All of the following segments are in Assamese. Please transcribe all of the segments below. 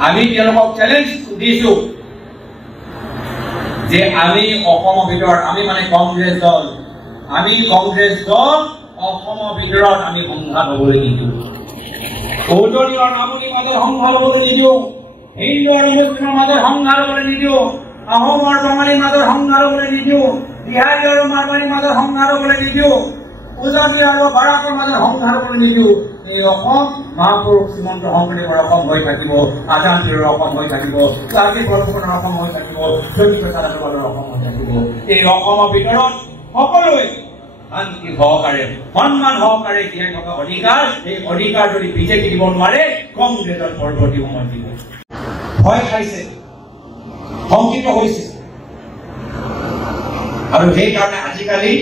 আমি তেওঁলোকক চ্যালেঞ্জ দিছো যে আমি অসমৰ ভিতৰত আমি মানে কংগ্ৰেছ দল অসমৰ ভিতৰত আমি সংঘাত হ'বলৈ নিদিওঁ উজনি আৰু নামনিৰ মাজত সংঘাত হ'বলৈ নিদিওঁ হিন্দু আৰু মুছলিমৰ মাজত সংঘাত হ'বলৈ নিদিওঁ আহোম আৰু বাঙালীৰ মাজত সংঘাত হ'বলৈ নিদিওঁ বিহাৰী আৰু মাৰৱাৰীৰ মাজত সংঘাত হ'বলৈ নিদিওঁ উজনি আৰু বাৰাকৰ মাজত সংঘাত হ'বলৈ নিদিওঁ এই অসম মহাপুৰুষ শ্ৰীমন্ত শংকৰদেৱৰ অসম হৈ থাকিব আজান পীৰৰ অসম হৈ থাকিব গান্ধী বৰফুকনৰ অসম হৈ থাকিব জ্যোতিপ্ৰসাদ আগৰৱালৰ অসম হৈ থাকিব এই অসমৰ ভিতৰত সকলোৱে শান্তি সহকাৰে সন্মান সহকাৰে জীয়াই থকা অধিকাৰ এই অধিকাৰ যদি বিজেপি দিব নোৱাৰে কংগ্ৰেছৰ পৰৱৰ্তী সময়ত দিব ভয় খাইছে শংকিত হৈছে আৰু সেইকাৰণে আজিকালি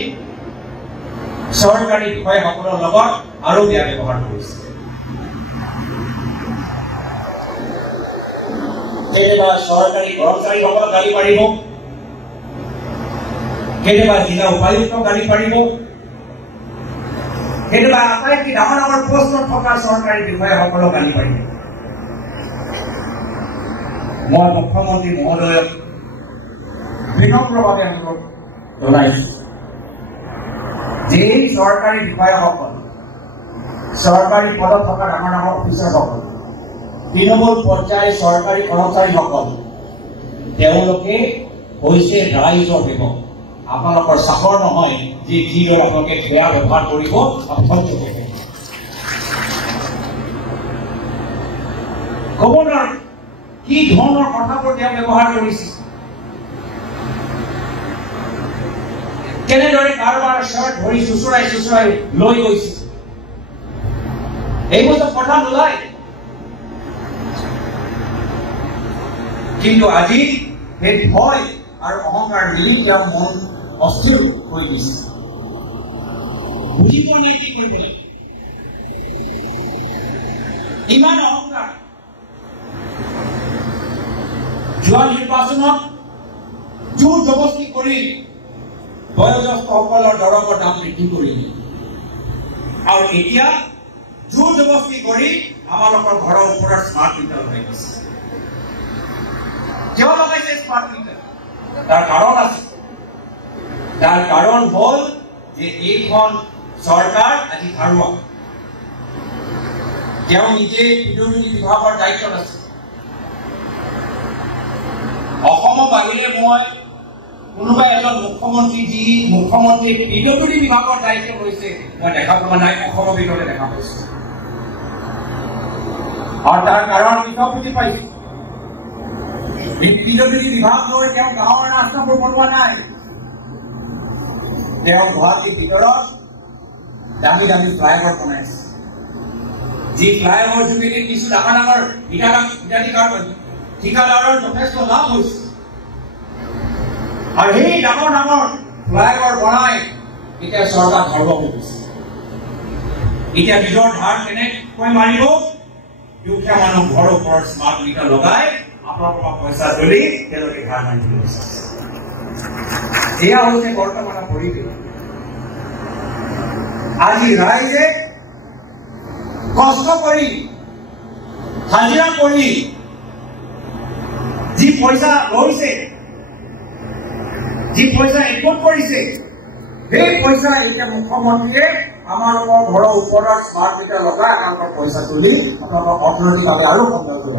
চৰকাৰী বিষয়াসকলৰ লগত আৰু বেয়া ব্যৱহাৰ কৰিছে কেতিয়াবা চৰকাৰী কৰ্মচাৰীসকলক গালি পাৰিব কেতিয়াবা জিলা উপায়ুক্ত গালি পাৰিব কেতিয়াবা আটাইতকৈ ডাঙৰ ডাঙৰ পষ্টত থকা চৰকাৰী বিষয়াসকলক গালি পাৰিব মই মুখ্যমন্ত্ৰী মহোদয়ক বিনম্ৰভাৱে অনুৰোধ জনাইছো যে চৰকাৰী বিষয়াসকল চৰকাৰী পদত থকা ডাঙৰ ডাঙৰ অফিচাৰসকল তৃণমূল পৰ্যায়ৰ চৰকাৰী কৰ্মচাৰীসকল তেওঁলোকে হৈছে ৰাইজৰ সেৱক আপোনালোকৰ চাকৰ নহয় যে যিদৰে আপোনালোকে বেয়া ব্যৱহাৰ কৰিব ক'ব নোৱাৰে কি ধৰণৰ কথাবোৰ তেওঁ ব্যৱহাৰ কৰিছে কেনেদৰে কাৰোবাৰ চাৰ্ট ধৰি চুচৰাই লৈ গৈছে এইবোৰ কথা নোলায় কিন্তু আজি সেই ভয় আৰু অহংকাৰ মিলি তেওঁৰ মন অস্থিৰ হৈ গৈছে বুজি পোৱা নাই কি কৰিব লাগে ইমান অহংকাৰ যোৱা নিৰ্বাচনত জোৰ জবস্তি কৰি বয়োজ্যেষ্ঠসকলৰ দৰৱৰ দাম বৃদ্ধি কৰিলে আৰু এতিয়া জোৰ জবস্তি কৰি আমালোকৰ ঘৰৰ ওপৰত স্মাৰ্ট মিটাৰ লগাই দিছে কিয় লগাইছে স্মাৰ্ট মিটাৰ তাৰ কাৰণ আছে তাৰ কাৰণ হ'ল যে এইখন চৰকাৰ আজি ধাৰুৱা তেওঁ নিজে বিদ্যুৎ বিভাগৰ দায়িত্বত আছে অসমৰ বাহিৰে মই কোনোবা এজন মুখ্যমন্ত্ৰী বিদ্যুৎ বিভাগৰ দায়িত্ব লৈছে মই দেখা পোৱা নাই অসমৰ ভিতৰতে দেখা পাইছো আৰু তাৰ কাৰণ কিয় বুজি পাইছো বিদ্যুৎ বিভাগ লৈ তেওঁ গাঁৱৰ ৰাস্তাবোৰ বনোৱা নাই তেওঁ গুৱাহাটীৰ ভিতৰত দামী দামী ফ্লাইঅভাৰ বনাইছে যি ফ্লাইঅভাৰ যোগেদি কিছু ডাঙৰ ডাঙৰ ঠিকাদাৰৰ যথেষ্ট লাভ হৈছে আৰু সেই ডাঙৰ ডাঙৰ ফ্লাইঅভাৰ বনাই এতিয়া চৰকাৰ ধাৰুৱা হৈ গৈছে এতিয়া নিজৰ ধাৰ কেনেকৈ মাৰিব দুখীয়া মানুহ ঘৰৰ ওপৰত স্মাৰ্ট মিটাৰ লগাই আপোনালোকৰ পৰা পইচা তুলি তেওঁলোকে ধাৰ মাৰিব বিচাৰিছে এয়া হৈছে বৰ্তমানৰ পৰিৱেশ আজি ৰাইজে কষ্ট কৰি হাজিৰা কৰি যি পইচা লৈছে যি পইচা ইনপুট কৰিছে সেই পইচা এতিয়া মুখ্যমন্ত্ৰীয়ে আমালোকৰ ঘৰৰ ওপৰত স্মাৰ্ট মিটাৰ লগাই আমালোকৰ পইচা তুলি আপোনালোকৰ অৰ্থনৈতিকভাৱে আৰু সুন্দৰ কৰিব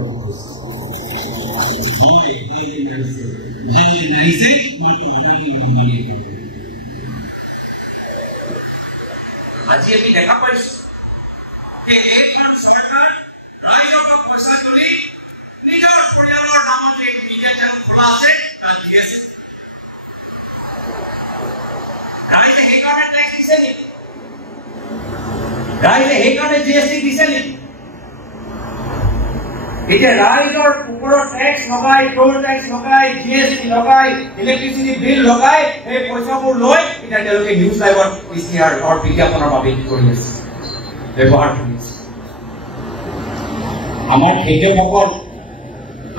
আজি আমি দেখা পাইছো যে এইখন চৰকাৰ ৰাইজৰ পইচা তুলি নিজৰ পৰিয়ালৰ নামত এই মিডিয়া চেনেল খোলা আছে তাত দি আছে ৰাইজে সেইকাৰণে টেক্স দিছে নেকি ৰাইজে সেইকাৰণে জিএছটি দিছে নেকি এতিয়া ৰাইজৰ ওপৰত টেক্স লগাই টোল টেক্স লগাই জিএছটি লগাই ইলেক্ট্ৰিচিটি বিল লগাই এই পইচাবোৰ লৈ এতিয়া তেওঁলোকে নিউজ লাইভত ইস্তিহাৰ আৰু বিজ্ঞাপনৰ বাবে কি কৰি আছে ব্যৱহাৰ কৰি আছে আমাৰ খেতিয়কসকল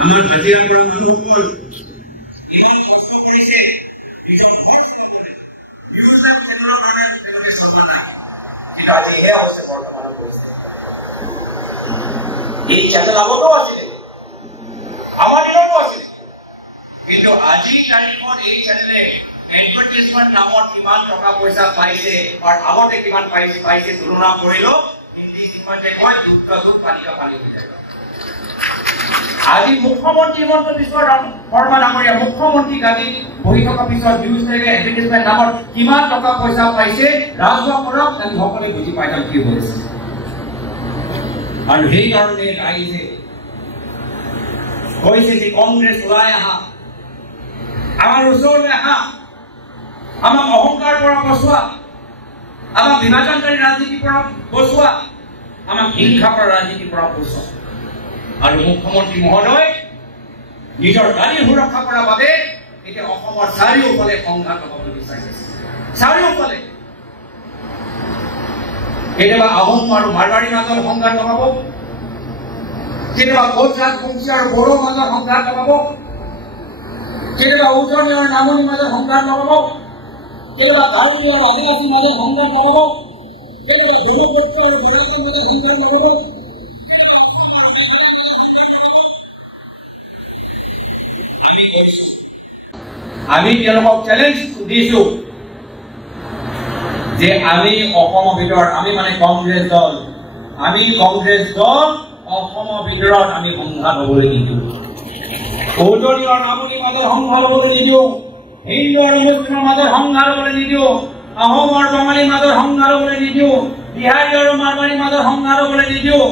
আমাৰ হাজিৰা কৰা মানুহসকল ইমান কষ্ট কৰিছে নিজৰ ঘৰ চলাবলৈ নিউজ লাইভ কৰিবৰ কাৰণে তেওঁলোকে চলোৱা নাই কিন্তু আজি এয়া হৈছে বৰ্তমানৰ পৰিস্থিতি এই চেনেল আগতো আছিলে এই চ্যানেলে এডভার্টাইজমেন্ট নামত কিমান টকা পয়সা পাইছে আর আগতে কিমান পাইছে তুলনা কৰিলো হিন্দী যিমানে কয় দুধ পানী পানী হৈ যায় আজি মুখ্যমন্ত্ৰী হিমন্ত বিশ্ব শৰ্মা ডাঙৰীয়া মুখ্যমন্ত্ৰী গাদী বহি থকা পিছত নিউজ টেগে এডভাৰ্টাইজমেন্ট নামত কিমান টকা পয়সা পাইছে ৰাজহুৱা কৰক আমি সকলোৱে বুজি পাই যাম কি হৈছে আৰু সেই কাৰণে ৰাইজে কৈছে যে কংগ্ৰেছ ওলাই আহা আমাৰ ওচৰলৈ আহা আমাক অহংকাৰ পৰা বচোৱা আমাক বিভাজনকাৰী ৰাজনীতিৰ পৰা বচোৱা আমাক হিংসা কৰা ৰাজনীতিৰ পৰা বচোৱা আৰু মুখ্যমন্ত্ৰী মহোদয় নিজৰ গাড়ী সুৰক্ষা কৰাৰ বাবে এতিয়া অসমৰ চাৰিওফালে সংঘাত হ'বলৈ বিচাৰিছে চাৰিওফালে কেতিয়াবা আহোম আৰু মাৰৱাৰী মাজত সংঘাত লগাব কেতিয়াবা কোচ ৰাজবংশী আৰু বড়ো মাজত সংঘাত লগাব কেতিয়াবা উজনি আৰু নামনি মাজত সংঘাত লগাব কেতিয়াবা কাৰ্বি আৰু আদিবাসী মাজত সংঘাত লগাব কেতিয়াবা ভূমিপুত্ৰ আৰু বড়াইৰ মাজত সংঘাত লগাব আমি তেওঁলোকক চ্যালেঞ্জ দিছো যে আমি অসমৰ ভিতৰত আমি মানে কংগ্ৰেছ দল অসমৰ ভিতৰত আমি সংঘাত হ'বলৈ নিদিওঁ উজনি আৰু নামনি মাজত সংঘাত হ'বলৈ নিদিওঁ হিন্দু আৰু মুছলিমৰ মাজত সংঘাত হ'বলৈ নিদিওঁ আহোম আৰু বাঙালীৰ মাজত সংঘাত হ'বলৈ নিদিওঁ বিহাৰী আৰু মাৰৱাৰীৰ মাজত সংঘাত হ'বলৈ নিদিওঁ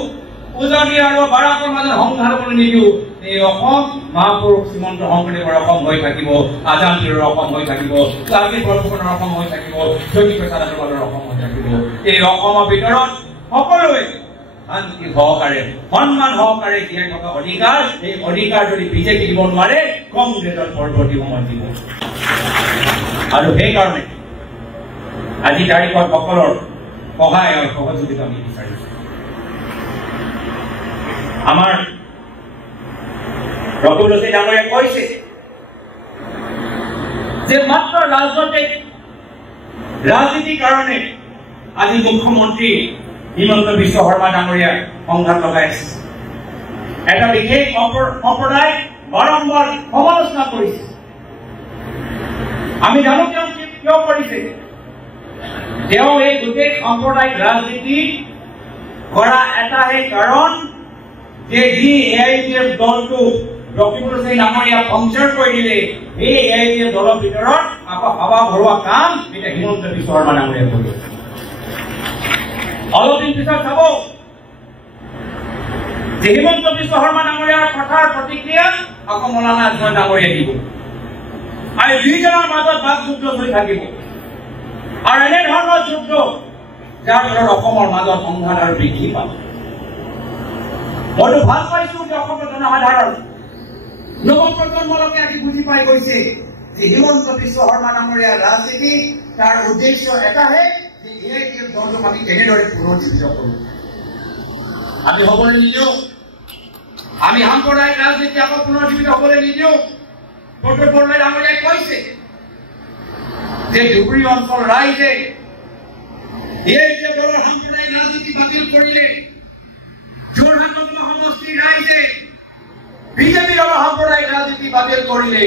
উজনি আৰু বাৰাকৰ মাজত সংঘাত হ'বলৈ নিদিওঁ এই অসম মহাপুৰুষ শ্ৰীমন্ত শংকৰদেৱৰ অসম হৈ থাকিব আজানপীৰৰ অসম হৈ থাকিব লাচিত বৰফুকনৰ অসম হৈ থাকিব জ্যোতিপ্ৰসাদ আগৰৱালৰ অসম হৈ থাকিব এই অসমৰ ভিতৰত সকলোৱে শান্তি সহকাৰে সন্মান সহকাৰে জীয়াই থকা অধিকাৰ এই অধিকাৰ যদি বিজেপি দিব নোৱাৰে কংগ্ৰেছৰ পৰৱৰ্তী সময়ত দিব আৰু সেইকাৰণে আজি তাৰিখত সকলৰ সহায় আৰু সহযোগিতা আমি বিচাৰিছো আমাৰ ৰকুল হোসেন ডাঙৰীয়া কৈছে যে মাত্ৰ ৰাজনীতিৰ কাৰণে আজি মুখ্যমন্ত্ৰী হিমন্ত বিশ্ব শৰ্মা ডাঙৰীয়া সংঘাত লগাইছে এটা বিশেষ সম্প্ৰদায় বাৰম্বাৰ সমালোচনা কৰিছে আমি জানো তেওঁ কিয় কৰিছে তেওঁ এই গোটেই সাম্প্ৰদায়িক ৰাজনীতি কৰা এটাহে কাৰণ যে যি এআইটিএফ দলটো ৰকিবুল হোসেন ডাঙৰীয়া পঞ্চাৰ কৰি দিলে এই এআইটিএফ দলৰ ভিতৰত আকৌ হাৱা ভৰোৱা কাম এটা হিমন্ত বিশ্ব শৰ্মা ডাঙৰীয়া কৰিলে অলপ দিন পিছত চাব যে হিমন্ত বিশ্ব শৰ্মা ডাঙৰীয়াৰ কথাৰ প্ৰতিক্ৰিয়া আকৌ মৌলানা আজমল ডাঙৰীয়া দিব আৰু দুইজনৰ মাজত বাক যুদ্ধ হৈ থাকিব আৰু এনে ধৰণৰ যুদ্ধ যাৰ ফলত অসমৰ মাজত সংঘাত আৰু বৃদ্ধি পাব মইতো ভাল পাইছো যে অসমৰ জনসাধাৰণ নৱপ্ৰজন্মলৈকে আজি বুজি পাই গৈছে যে হিমন্ত বিশ্ব শৰ্মা ডাঙৰীয়াৰ ৰাজনীতি তাৰ উদ্দেশ্য এটাহে যে এআইটিএফ দলটোক আমি কেনেদৰে পুনৰুজ্জীৱিত কৰোঁ আমি হ'বলৈ নিদিওঁ আমি সাম্প্ৰদায়িক ৰাজনীতি আকৌ পুনৰুজ্জীৱিত হ'বলৈ নিদিওঁ প্ৰদ্যুৎ বৰদলৈ ডাঙৰীয়াই কৈছে যে ধুবুৰী অঞ্চল ৰাইজে এআইটিএফ দলৰ সাম্প্ৰদায়িক ৰাজনীতি বাতিল কৰিলে যোৰহাট লোকসভা সমষ্টিৰ ৰাইজে বিজেপি দলৰ সাম্প্ৰদায়িক ৰাজনীতি বাতিল কৰিলে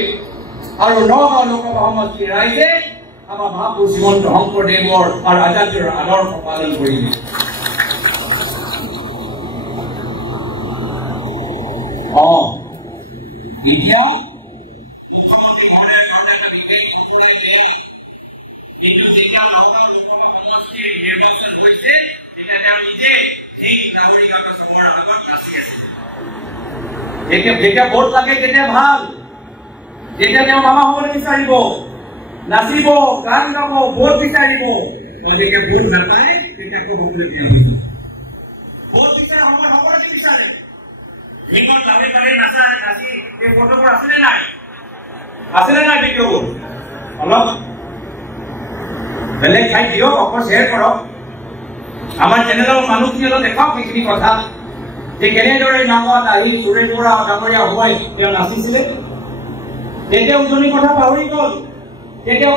আৰু নগাঁও লোকসভা সমষ্টিৰ ৰাইজে আমাৰ মহাপুৰুষ শ্ৰীমন্ত শংকৰদেৱৰ আৰু আজাদীৰ আদৰ্শ পালন কৰিলে এতিয়া মুখ্যমন্ত্ৰী মহোদয়ে এটা বিশেষ সম্প্ৰদায় দিয়া কিন্তু যেতিয়া নগাঁও লোকসভা সমষ্টিৰ নিৰ্বাচন হৈছে তেতিয়া তেওঁ নিজে যি চাকৰি কাগজ চবৰ আগত নাচি আছিল যেতিয়া ভোট লাগে তেতিয়া ভাল যেতিয়া তেওঁ মামা হ'বলৈ বিচাৰিব নাচিব গান গাব ভোট বিচাৰিব যেতিয়া ভোট নাপায় তেতিয়া আকৌ হ'বলগীয়া হৈ যাব ভোট বিচাৰে সময়ত সকলোকে বিচাৰে লিংগত দাবী কৰি নাচি এই ফটোবোৰ আছেনে নাই ভিডিঅ'বোৰ অলপ বেলেগ ঠাইত দিয়ক অকল শ্বেয়াৰ কৰক আমাৰ চেনেলৰ মানুহখিনি অলপ দেখাওক সেইখিনি কথা যে কেনেদৰে নামত আহি সুৰেশ বৰা ডাঙৰীয়া হোৱাই তেওঁ নাচিছিলে তেতিয়া উজনিৰ কথা পাহৰি গ'ল তেতিয়া